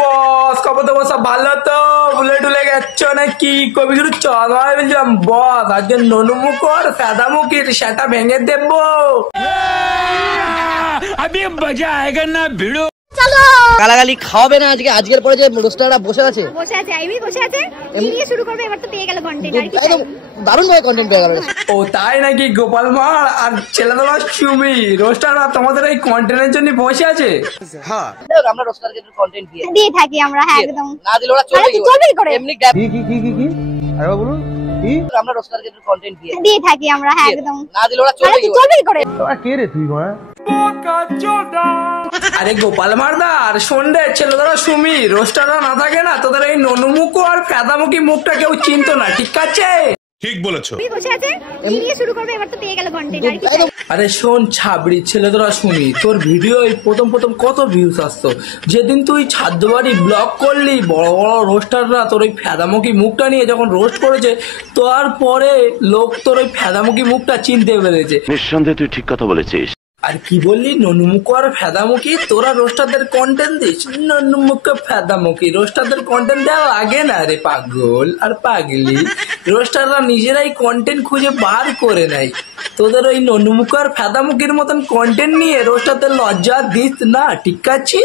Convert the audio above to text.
বস খবর তো সব ভালো তো? ভুলে টুলে গেছ নাকি? কবি শুধু চলাই বলছিলাম বস, আজকে ননুমুখ আর সাদা মুখির সেটা ভেঙে দেবো। अभी मजा आएगा ना भिड़ो। চলো গালাগালি খাওয়াবে না আজকে? আজকের পরে যে রোস্টাররা বসে আছে আমি বসে আছে কি নিয়ে শুরু করবে? এবার তো পেয়ে গেল কন্টেন্ট, আর কি একদম দারুণ ভাবে কন্টেন্ট পেয়ে গেল। ও তাই নাকি? গোপাল মার আর ছেলেদোলা চুমি রোস্টাররা তোমাদের এই কন্টেন্টের জন্য বসে আছে। আমরা রোস্টারকে কন্টেন্ট দিয়ে থাকি আমরা, হ্যাঁ একদম। না দিলে ওরা চলবে চলবেই করে এমনি গ্যাপ কি আরে বলুন কি আমরা রোস্টারকে কন্টেন্ট দিয়ে থাকি আমরা, হ্যাঁ একদম। না দিলে ওরা চলবেই করে। আরে গোপাল মারদা আর সন্ধ্যে ছেলেদোলা সুমি রোস্টাররা না থাকে না, তোদের এই ননুমুখ আর কাদামুখী মুখটা কেউ চিনতো না, ঠিক আছে? ঠিক বলেছো। তুমি বসে আছে কি নিয়ে শুরু করবে? এবার তো পেয়ে গেল কন্টেন্ট, আর কি আরে শোন ছাবড়ি ছেলেদোলা শুনি, তোর ভিডিও প্রথম কত ভিউজ আসতো, যেদিন তুই ছাদ্যবাড়ি ব্লগ করলি বড় বড় রোস্টাররা তোর ওই ফেদামুখী মুখটা নিয়ে যখন রোস্ট করেছে, তারপরে লোক তোর ওই ফেদামুখী মুখটা চিনতে পেরেছে। নিঃসন্দেহে তুই ঠিক কথা বলেছিস। আর কি বললি? ননুমুখ আর ফেদামুখী? তোরা রোস্টারদের কন্টেন্ট দিস? ননুমুখ ফেদামুখী রোস্টারদের কন্টেন্ট দেওয়া লাগে না রে পাগল আর পাগলি। রোস্টাররা নিজেরাই কন্টেন্ট খুঁজে বার করে নেয়। তোদের ওই ননুমুখ আর ফেদামুখীর মতন কন্টেন্ট নিয়ে রোস্টারদের লজ্জা দিস না, ঠিক আছে?